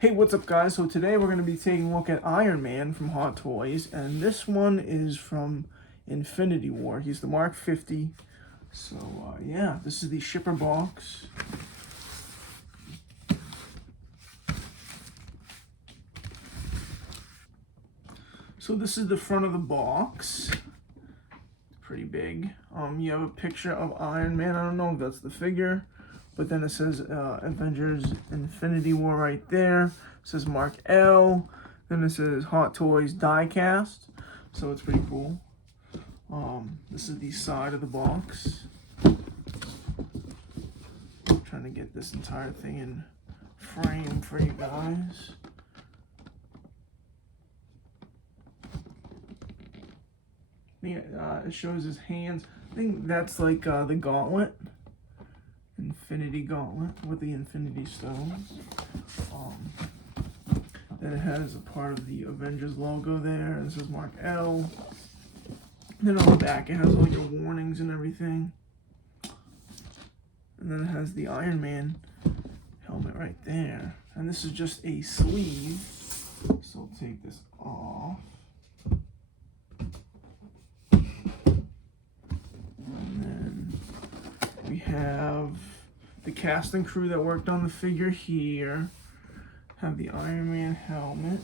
Hey, what's up guys? So today we're going to be taking a look at Iron Man from Hot Toys, and this one is from Infinity War. He's the Mark 50. So yeah, this is the shipper box. So this is the front of the box. Pretty big. You have a picture of Iron Man. I don't know if that's the figure, but then it says Avengers Infinity War right there. It says Mark L. Then it says Hot Toys Diecast. So it's pretty cool. This is the side of the box. I'm trying to get this entire thing in frame for you guys. Yeah, it shows his hands. I think that's like the gauntlet. Infinity Gauntlet with the Infinity Stones. Then it has a part of the Avengers logo there. And this is Mark L. Then on the back it has all your warnings and everything. And then it has the Iron Man helmet right there. And this is just a sleeve. So I'll take this off. And then we have the cast and crew that worked on the figure here. Have the Iron Man helmet.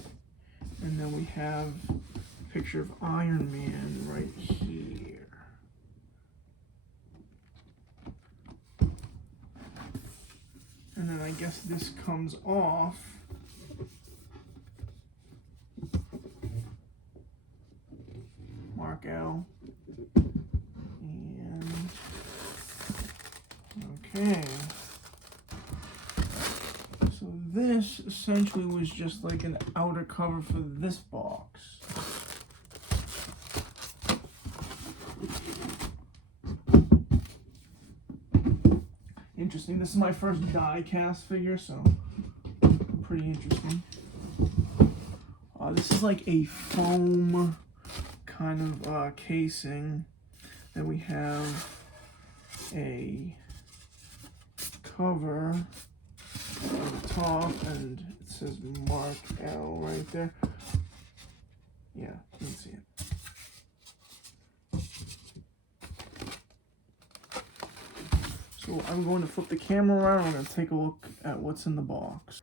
And then we have a picture of Iron Man right here. And then I guess this comes off. Mark L. And okay. So this essentially was just like an outer cover for this box. Interesting. This is my first die-cast figure, so pretty interesting. This is like a foam kind of casing. Then we have a cover on the top, and it says Mark L right there. Yeah, you can see it. So I'm going to flip the camera around. We're going to take a look at what's in the box.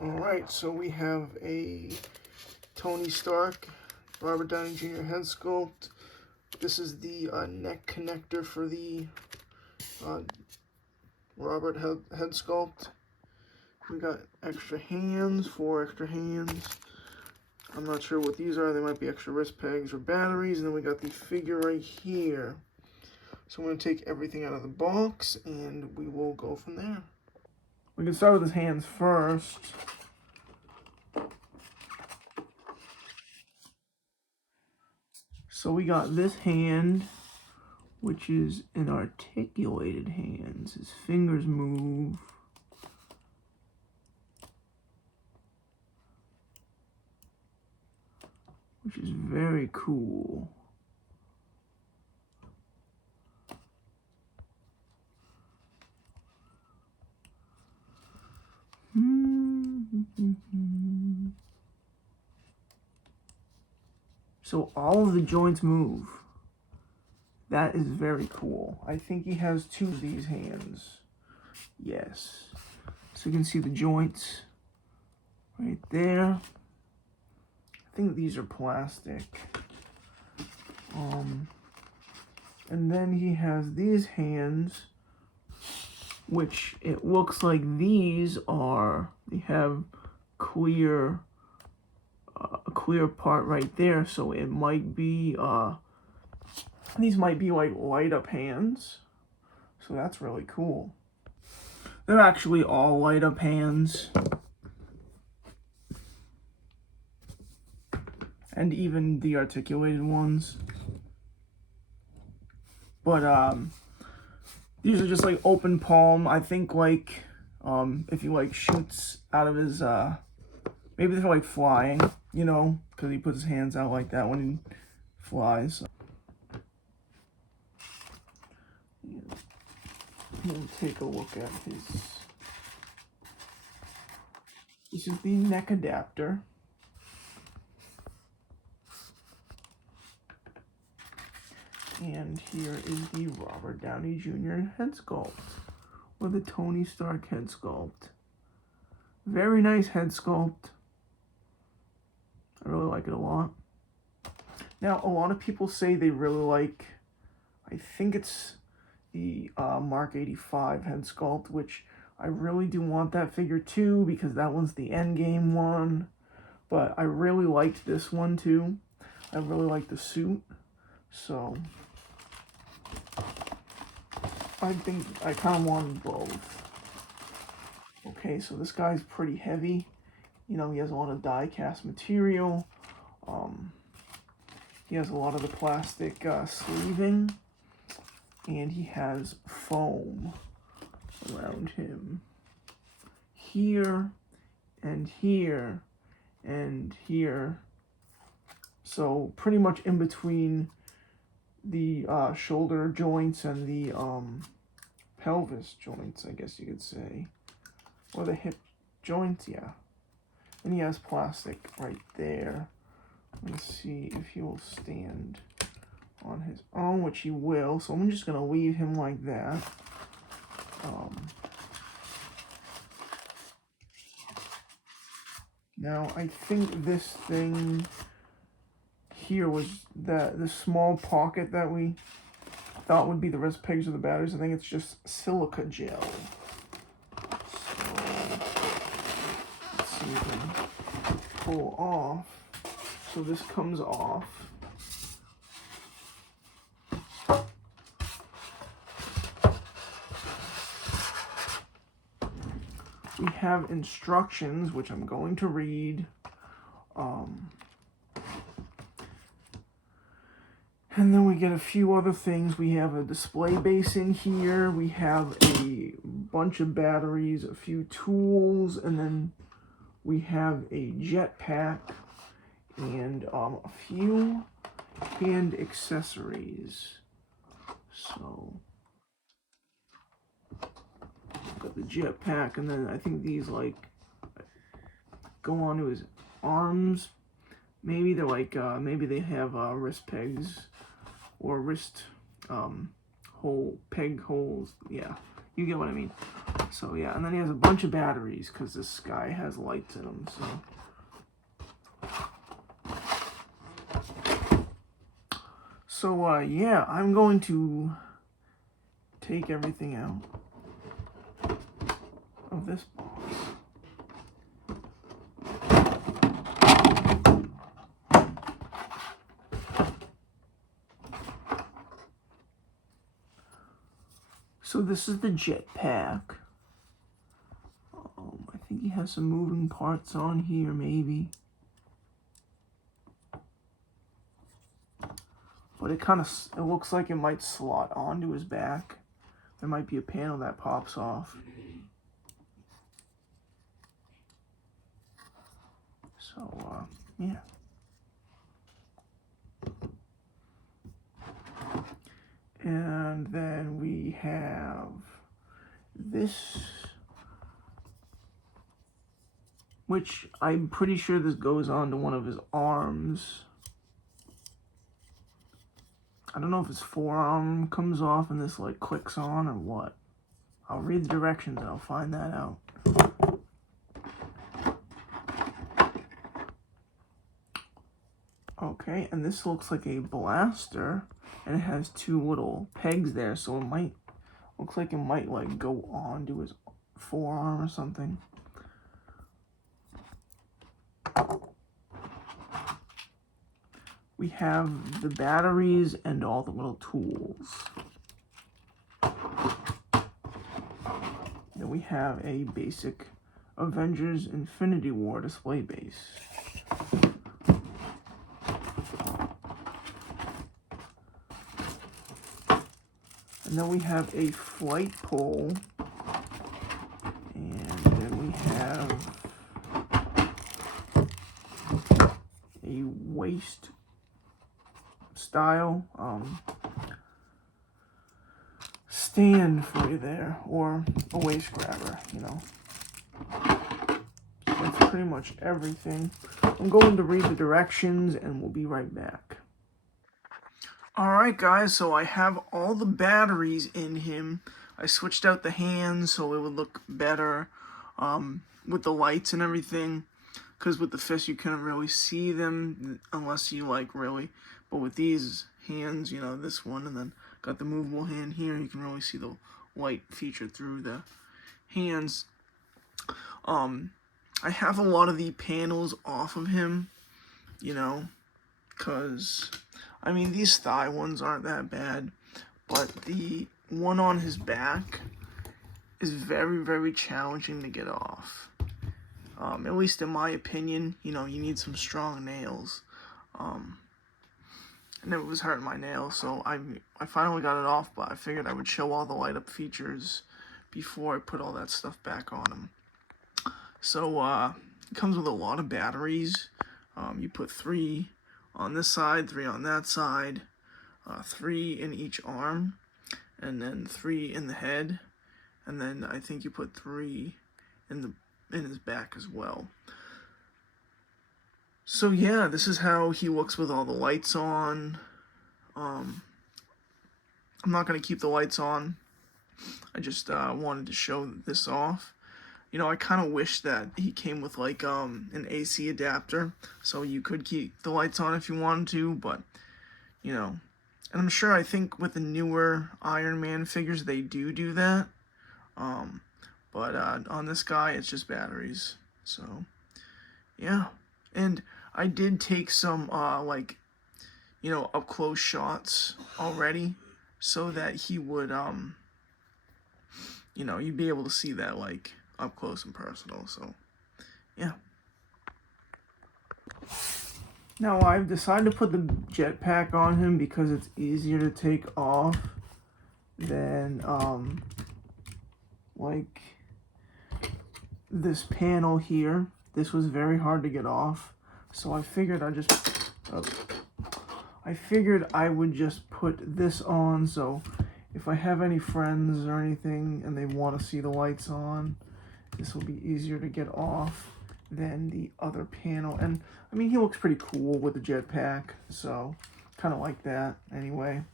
Alright, so we have a Tony Stark, Robert Downey Jr. head sculpt. This is the neck connector for the Robert head sculpt. We got extra hands, 4 extra hands. I'm not sure what these are. They might be extra wrist pegs or batteries. And then we got the figure right here. So I'm going to take everything out of the box, and we will go from there. We can start with his hands first. So we got this hand, which is an articulated hand. His fingers move. Which is very cool. So all of the joints move. That is very cool. I think he has 2 of these hands. Yes. So you can see the joints right there. I think these are plastic. And then he has these hands, which it looks like they have clear, a clear part right there. So it might be, these might be like light up hands. So that's really cool. They're actually all light up hands. And even the articulated ones. But these are just like open palm. I think like if he like shoots out of his maybe they're like flying, you know, because he puts his hands out like that when he flies. We'll take a look at his This is the neck adapter. And here is the Robert Downey Jr. head sculpt, or the Tony Stark head sculpt. Very nice head sculpt. I really like it a lot. Now, a lot of people say they really like, I think it's the Mark 85 head sculpt, which I really do want that figure too, because that one's the Endgame one. But I really liked this one too. I really like the suit. So I think I kind of wanted both. Okay, so this guy's pretty heavy. You know, he has a lot of die-cast material. He has a lot of the plastic sleeving. And he has foam around him. Here, and here, and here. So pretty much in between the shoulder joints and the pelvis joints, I guess you could say. Or the hip joints, yeah. And he has plastic right there. Let's see if he will stand on his own, which he will. So I'm just going to leave him like that. Now, I think this thing here was the small pocket that we thought would be the rest pegs of the batteries. I think it's just silica gel. So, let's see if we can pull off. So this comes off. We have instructions, which I'm going to read. And then we get a few other things. We have a display base in here. We have a bunch of batteries, a few tools, and then we have a jetpack and a few hand accessories. So got the jetpack, and then I think these like go onto his arms. Maybe they're like maybe they have wrist pegs or wrist peg holes. Yeah, you get what I mean. So yeah, and then he has a bunch of batteries because this guy has lights in him. So yeah, I'm going to take everything out of this box. So this is the jetpack. I think he has some moving parts on here, maybe. But it looks like it might slot onto his back. There might be a panel that pops off. So, yeah. And then we have this, which I'm pretty sure this goes on to one of his arms. I don't know if his forearm comes off and this like clicks on or what. I'll read the directions and I'll find that out. Okay, and this looks like a blaster, and it has two little pegs there, so it looks like it might like go on to his forearm or something. We have the batteries and all the little tools. Then we have a basic Avengers Infinity War display base. And then we have a flight pole, and then we have a waist style stand for you there, or a waist grabber, you know. So that's pretty much everything. I'm going to read the directions and we'll be right back. Alright guys, so I have all the batteries in him. I switched out the hands so it would look better with the lights and everything. Because with the fist you couldn't really see them unless you like really. But with these hands, you know, this one and then got the movable hand here, you can really see the light feature through the hands. I have a lot of the panels off of him, you know, because, I mean, these thigh ones aren't that bad, but the one on his back is very, very challenging to get off. At least in my opinion, you know, you need some strong nails. And it was hurting my nails, so I finally got it off, but I figured I would show all the light up features before I put all that stuff back on him. So, it comes with a lot of batteries. You put 3 on this side, 3 on that side, 3 in each arm, and then 3 in the head, and then I think you put 3 in his back as well. So yeah, this is how he looks with all the lights on. I'm not going to keep the lights on. I just wanted to show this off. You know, I kind of wish that he came with like an AC adapter, so you could keep the lights on if you wanted to, but, you know, and I'm sure, I think with the newer Iron Man figures, they do that. But on this guy, it's just batteries. So, yeah. And I did take some, like, you know, up-close shots already, so that he would, you know, you'd be able to see that, like, up close and personal. So, yeah. Now, I've decided to put the jetpack on him because it's easier to take off than, like, this panel here. This was very hard to get off, so I figured I would just put this on, so if I have any friends or anything and they want to see the lights on, this will be easier to get off than the other panel. And I mean, he looks pretty cool with the jetpack, so kind of like that anyway.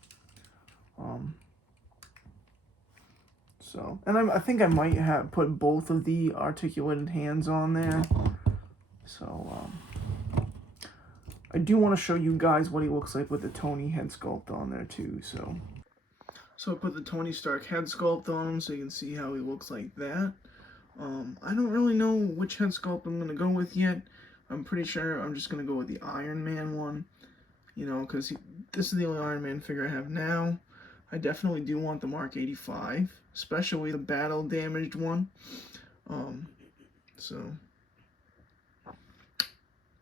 So, and I think I might have put both of the articulated hands on there. So, I do want to show you guys what he looks like with the Tony head sculpt on there too. So I put the Tony Stark head sculpt on him so you can see how he looks like that. I don't really know which head sculpt I'm going to go with yet. I'm pretty sure I'm just going to go with the Iron Man one. You know, because this is the only Iron Man figure I have now. I definitely do want the Mark 85, especially the battle damaged one. So,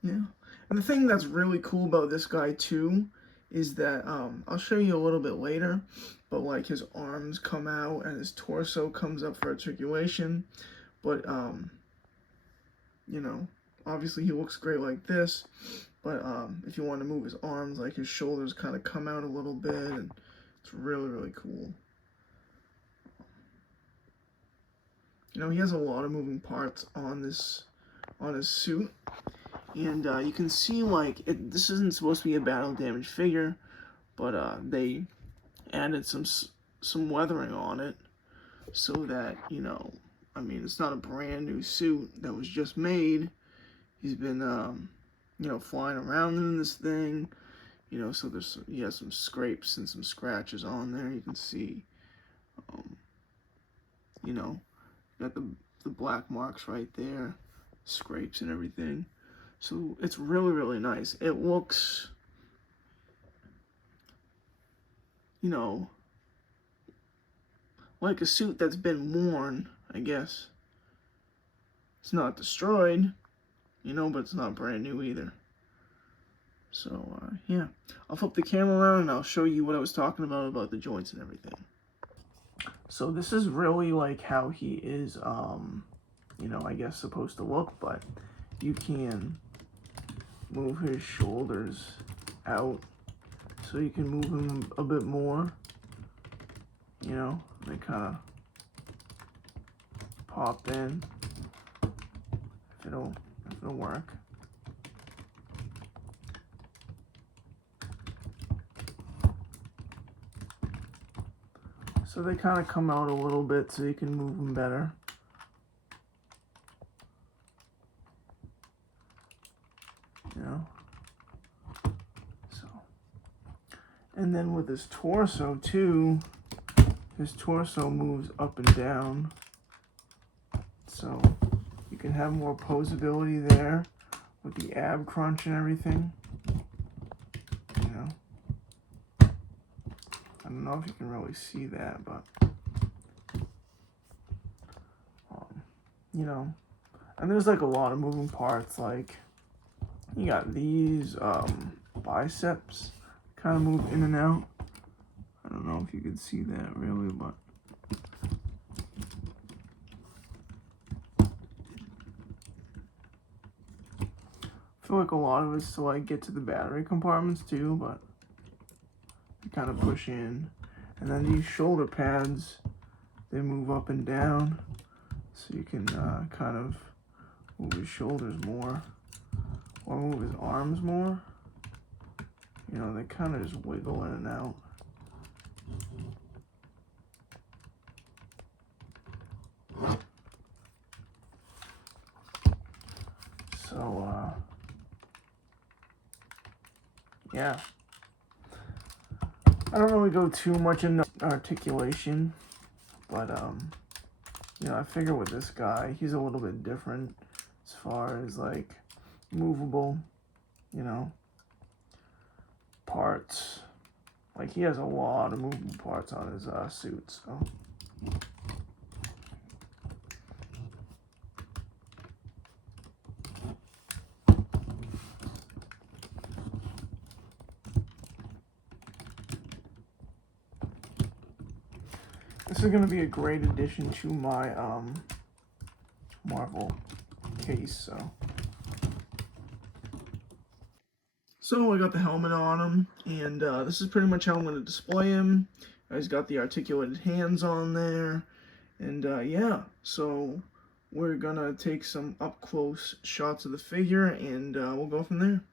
yeah. And the thing that's really cool about this guy too is that, I'll show you a little bit later, but like his arms come out and his torso comes up for articulation. But, you know, obviously he looks great like this, but if you want to move his arms, like his shoulders kind of come out a little bit, and it's really, really cool. You know, he has a lot of moving parts on his suit, and you can see, like, this isn't supposed to be a battle damaged figure, but they added some weathering on it so that, you know, I mean, it's not a brand new suit that was just made. He's been, you know, flying around in this thing, you know, so he has some scrapes and some scratches on there. You can see, you know, got the black marks right there, scrapes and everything. So it's really, really nice. It looks, you know, like a suit that's been worn, I guess. It's not destroyed, you know, but it's not brand new either. So, yeah. I'll flip the camera around and I'll show you what I was talking about the joints and everything. So this is really like how he is, you know, I guess supposed to look, but you can move his shoulders out so you can move him a bit more, you know, they kind of pop in. If it'll work. So they kind of come out a little bit so you can move them better. You know? So. And then with his torso too, his torso moves up and down. So you can have more posability there with the ab crunch and everything. You know? I don't know if you can really see that, but you know, and there's like a lot of moving parts. Like you got these biceps kind of move in and out. I don't know if you can see that really, but I feel like a lot of it's to like get to the battery compartments too, but you kind of push in. And then these shoulder pads, they move up and down, so you can kind of move his shoulders more or move his arms more. You know, they kind of just wiggle in and out. So, yeah. I don't really go too much into articulation, but, you know, I figure with this guy, he's a little bit different as far as, like, movable, you know, parts. Like, he has a lot of movable parts on his suit, so. This is going to be a great addition to my Marvel case, So I got the helmet on him, and this is pretty much how I'm going to display him. He's got the articulated hands on there, and yeah, so we're going to take some up-close shots of the figure, and we'll go from there.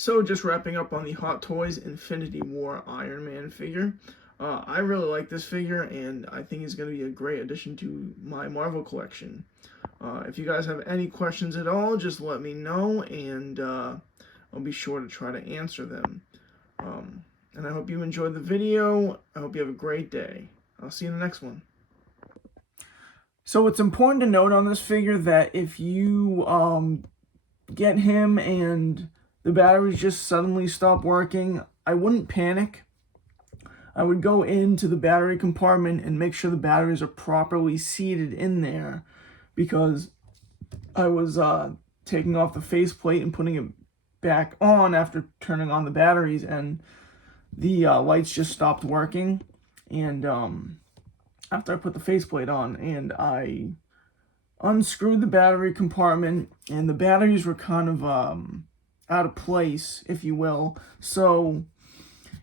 So just wrapping up on the Hot Toys Infinity War Iron Man figure. I really like this figure, and I think he's going to be a great addition to my Marvel collection. If you guys have any questions at all, just let me know, and I'll be sure to try to answer them. And I hope you enjoyed the video. I hope you have a great day. I'll see you in the next one. So it's important to note on this figure that if you get him and the batteries just suddenly stop working, I wouldn't panic. I would go into the battery compartment and make sure the batteries are properly seated in there, because I was taking off the faceplate and putting it back on after turning on the batteries, and the lights just stopped working. And after I put the faceplate on, and I unscrewed the battery compartment, and the batteries were kind of out of place, if you will. So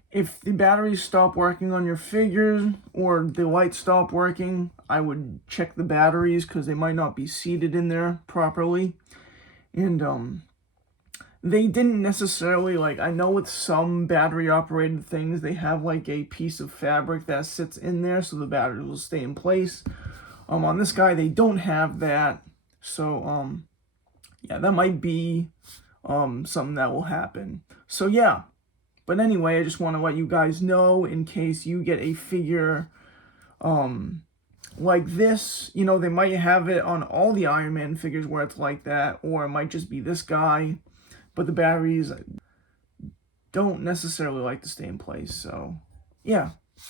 if the batteries stop working on your figures or the lights stop working, I would check the batteries, because they might not be seated in there properly. And they didn't necessarily, like, I know with some battery operated things, they have like a piece of fabric that sits in there so the batteries will stay in place. On this guy, they don't have that. So yeah, that might be something that will happen. So yeah. But anyway, I just want to let you guys know, in case you get a figure like this. You know, they might have it on all the Iron Man figures where it's like that, or it might just be this guy, but the batteries don't necessarily like to stay in place. So yeah.